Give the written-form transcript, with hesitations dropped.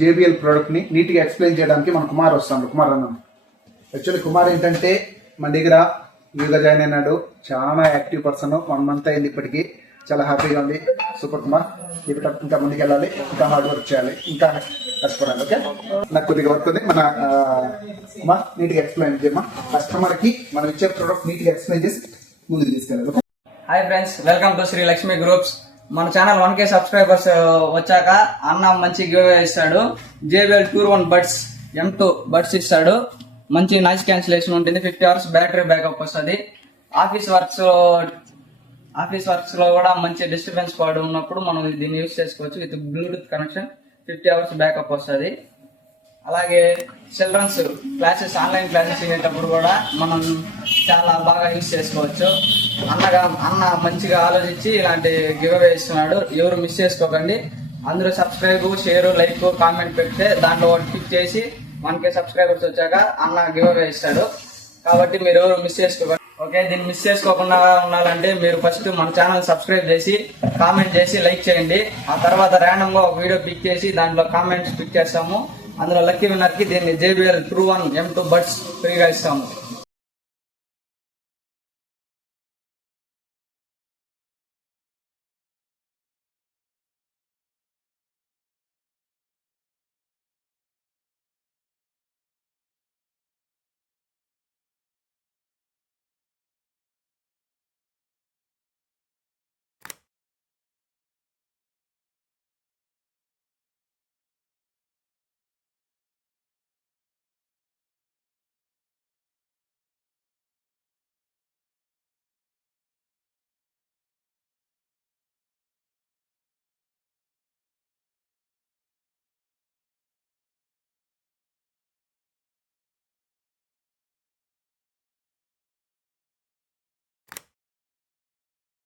JBL product ని neat గా explain చేయడానికి మన కుమార్ వస్తాడు. కుమార్ అన్న యాక్చువల్లీ కుమార్ ఏంటంటే మన దగ్గర యూగా జాయిన్ అయినాడు. చాలా యాక్టివ్ పర్సన్. 1 month అయింది ఇప్పటికి. చాలా హ్యాపీగా ఉంది. సూపర్ కుమార్. ఇంకా ముందుకు వెళ్ళాలి, ఇంకా హార్డ్ వర్క్ చేయాలి, ఇంకా కష్టపడాలి. ఓకే, నాకు కొద్దిగా వర్క్ ఉంది. మన కుమార్ నీట్ గా ఎక్స్ప్లెయిన్ చేయమా. కస్టమర్ కి మనం ఇచ్చే ప్రోడక్ట్ నీట్ గా ఎక్స్ప్లెయిన్ చేసి ముందుకు తీసుకెళ్ళాలి. Hi friends, welcome to Shri Lakshmi groups. మన ఛానల్ 1K సబ్స్క్రైబర్స్ వచ్చాక అన్న మంచి గివ్ ఇస్తాడు. JBL Tour 1 buds M2 buds ఇస్తాడు. మంచి నాయిస్ క్యాన్సిలేషన్ ఉంటుంది. 50 hours బ్యాటరీ బ్యాకప్ వస్తుంది. ఆఫీస్ వర్క్స్ లో కూడా మంచి డిస్టర్బెన్స్ పాడు ఉన్నప్పుడు మనం దీన్ని యూజ్ చేసుకోవచ్చు. With Bluetooth connection 50 hours backup వస్తుంది. అలాగే చిల్డ్రన్స్ క్లాసెస్, ఆన్లైన్ క్లాసెస్ వినేటప్పుడు కూడా మనం చాలా బాగా యూజ్ చేసుకోవచ్చు. అన్న మంచిగా ఆలోచించి ఇలాంటి గివ్ అవే ఇస్తున్నాడు. ఎవరు మిస్ చేసుకోకండి. అందరూ సబ్స్క్రైబ్, షేర్, లైక్, కామెంట్ పెడితే దాంట్లో క్లిక్ చేసి 1K సబ్స్క్రైబర్స్ వచ్చాక అన్న గివ్ అవే ఇస్తాడు. కాబట్టి మీరు ఎవరు మిస్ చేసుకోకండి. ఓకే, దీన్ని మిస్ చేసుకోకుండా ఉండాలంటే మీరు ఫస్ట్ మన ఛానల్ సబ్స్క్రైబ్ చేసి, కామెంట్ చేసి, లైక్ చేయండి. ఆ తర్వాత ర్యాండమ్ గా ఒక వీడియో పిక్ చేసి దాంట్లో కామెంట్స్ పిక్ చేస్తాము. అందులో లక్కీ విన్నర్ కి దీన్ని JBL Tour 1 M2 బడ్స్ ఫ్రీగా ఇస్తాము.